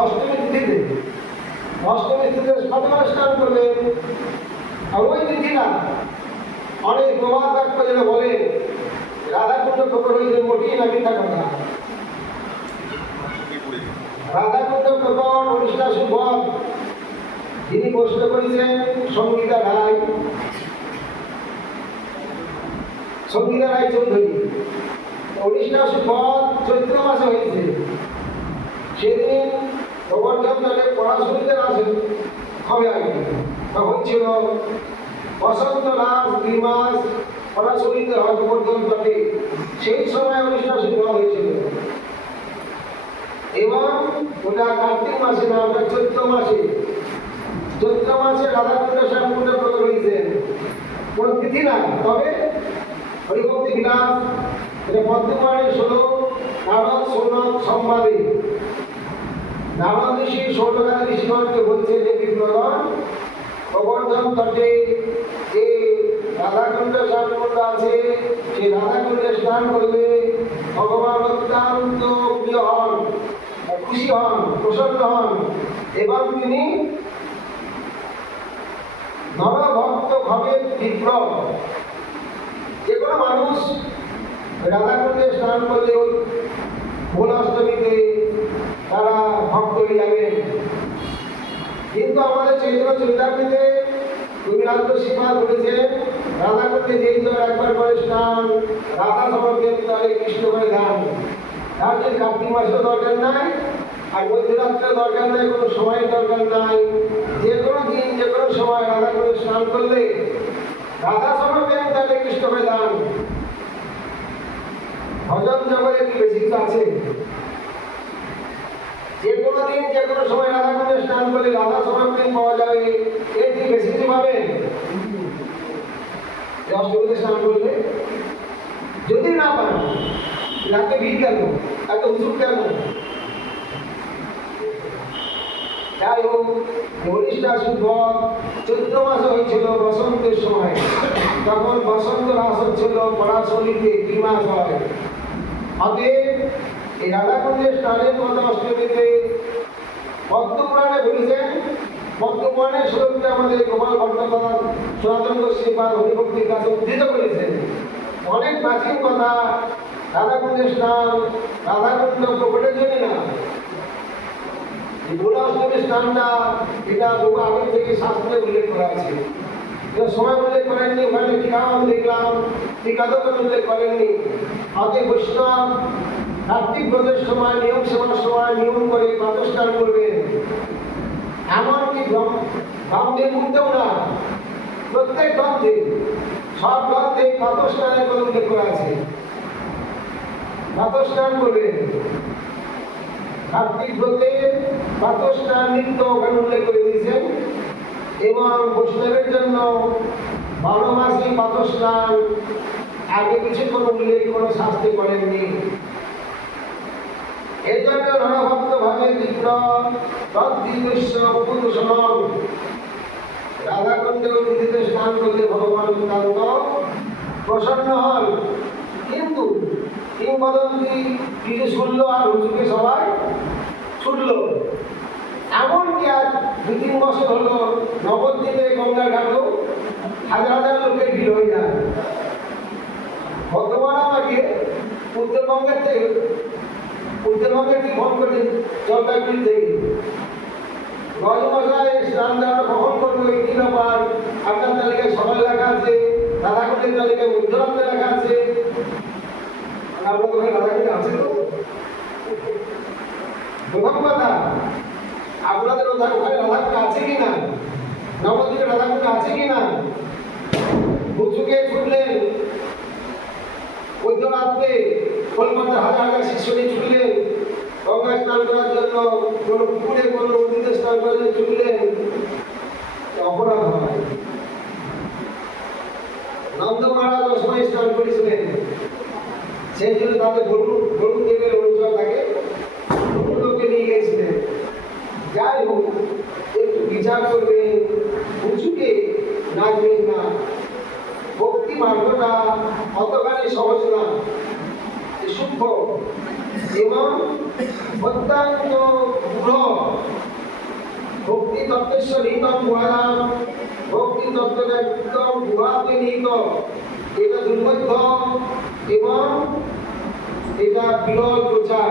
অষ্টমী তিথিতে। অষ্টমী তিথিতে সকালে স্নান করবে। আর ওই তিথিটা অনেক প্রভাব বাক্য যেন বলে রাধাকুণ্ড প্রকট হয়েছে মোটি না মিথ্যা কথা। রাধাকুণ্ড প্রকট অনুষ্ঠা সুবধ যিনি প্রশ্ন করেছেন সঙ্গীতা রায়, সঙ্গীতা রায় চৌধুরী। অনুষ্ঠা সুবধ চৈত্র মাসে হয়েছে। সেদিন গোবর্ধন দলে পড়াশুনিতে আসেন হবে আগে তখন ছিল বসন্ত রাস 2 মাস পড়াশুনিতে হয় গোবর্ধন তটে। সেই সময় অনুষ্ঠান শুরু হয়েছিল এবং ওটা কার্তিক মাসে না, ওটা চৈত্র মাসে। চৈত্র মাসে রাধাকুণ্ড শ্যামকুণ্ড প্রকট হয়েছেন। কোন তিথি না, তবে হরিভক্তি বিলাস এটা পদ্মপুরাণের শ্লোক নারদ সৌনক সংবাদে নারদ ঋষি সৌনকাদি ঋষিগণকে বলছে যে বিপ্রগণ গোবর্ধন তটে যে রাধাকুণ্ড শ্যামকুণ্ড আছে সেই রাধাকুণ্ডে স্নান করলে ভগবান অত্যন্ত প্রিয় হন, খুশি হন, প্রসন্ন হন এবং তিনি নরভক্ত ভাবে তীব্র। যে কোনো মানুষ রাধাকুণ্ডে স্নান করলে ওই ভোলাষ্টমীতে তারা ভক্ত হয়ে যাবেন। কিন্তু আমাদের চৈতন্য চরিতামৃতে রবীন্দ্রনাথ শ্রীপাদ বলেছেন রাধাকুণ্ডে যেই তো একবার করে স্নান রাধা সমর্পণ তাহলে কৃষ্ণ করে দান। তার যে কার্তিক মাসের দরকার নাই, আর মধ্যরাত্রের দরকার নাই, কোনো সময়ের দরকার নাই। যে কোনো দিন যে কোনো সময় রাধাকুণ্ডে স্নান করলে রাধা সমর্পণ তাহলে কৃষ্ণ করে দান। ভজন জগতে কি বেশি কিছু আছে? যে কোনো দিন যে কোনো সময় রাধাকুণ্ডে স্নান করলে রাধা সমর্পণ পাওয়া যাবে, এর কি বেশি কিছু পাবেন? অষ্টমীতে স্নান করলে যদি না পান রাতে ভিড় কেন, এত হুজুর কেন? যাই হোক, অনুষ্ঠা সুবধ চৈত্র মাসে হয়েছিল বসন্তের সময়। তখন বসন্ত রাস হচ্ছিল পড়াশোনিতে 2 মাস হয়। অতএব এই রাধাকুণ্ডে স্নানের কথা অষ্টমীতে পদ্মপুরাণে বলেছেন। পদ্মপুরাণের শ্লোকটা আমাদের গোপাল ভট্টাচার্য সনাতন শ্রীপাদ হরিভক্তির কাছে উদ্ধৃত করেছেন। অনেক প্রাচীন কথা। রাধাকুণ্ডে স্নান রাধাকুণ্ড প্রকটের জন্য না, ভোলাষ্টমীর স্নানটা এটা বহু আগে থেকে শাস্ত্রে উল্লেখ করা আছে। সময় উল্লেখ করেননি, ওখানে টিকাও আমি দেখলাম, টিকাতেও উল্লেখ করেননি। আগে বৈষ্ণব কার্তিক ব্রতের সময় নিয়ম সেবার সময় নিয়ম করে প্রাতঃস্নান করবেন। এমনকি গ্রন্থের মধ্যেও না, প্রত্যেক গ্রন্থে সব গ্রন্থে প্রাতঃস্নানের কথা উল্লেখ করা আছে। প্রাতঃস্নান করবেন। কার্তিক ব্রতে প্রাতঃস্নান নিত্য ওখানে উল্লেখ করে দিয়েছেন। এবং বৈষ্ণবের জন্য 12 মাসে প্রাতঃস্নান আগে কিছু কোনো উল্লেখ কোনো শাস্ত্রে করেননি। এই জন্য নরভক্ত ভাবে তীব্র তদ্বিদস্য উপদূষণ রাধাকুণ্ডে তিথিতে স্নান করলে ভগবান অত্যন্ত প্রসন্ন হন। কিন্তু কিংবদন্তি কিছু শুনলো আর হুজুরকে সবাই ছুটলো। এমনকি আর 2-3 বছর হলো নবদ্বীপে গঙ্গা ঘাটও হাজার হাজার লোকের ভিড় হয়ে যায়। ভগবান আমাকে উত্তরবঙ্গের থেকে ফোন করে জলপাইগুড়ি থেকে রজমশাই স্নান দেওয়াটা কখন করবো, এই কি ব্যাপার? আপনার তালিকায় সকালে লেখা আছে, রাধাকুণ্ডের তালিকায় মধ্যরাত্রে লেখা আছে। আপনার ওখানে রাধাকুণ্ডে আছে তো? প্রথম কথা, আপনাদের ওখানে রাধাকুণ্ড আছে কিনা, নবদ্বীপে রাধাকুণ্ড আছে কিনা? বুঝুকে ছুটলেন মধ্যরাত্রে, কলকাতার হাজার হাজার শিষ্য নিয়ে ছুটলেন গঙ্গা স্নান করার জন্য, কোনো পুকুরে কোনো নদীতে স্নান করার জন্য ছুটলেন। অপরাধ হয়। নন্দ মহারাজ সময় স্নান করেছিলেন, সেই জন্য তাদের গরু দেবের অনুচর তাকে লোকে নিয়ে গেছিলেন। যাই হোক, একটু বিচার করবেন, উঁচুকে নাচবেন না। ভক্তি মার্গটা অতখানি সহজ না, সূক্ষ্ম এবং অত্যন্ত দৃঢ় তত্ত্বেশ্বর নিহিতম গুহায়াম, ভক্তি তত্ত্বটা একদম গুহাতে নিহিত, এটা দুর্বোধ্য এবং এটা বিরল প্রচার।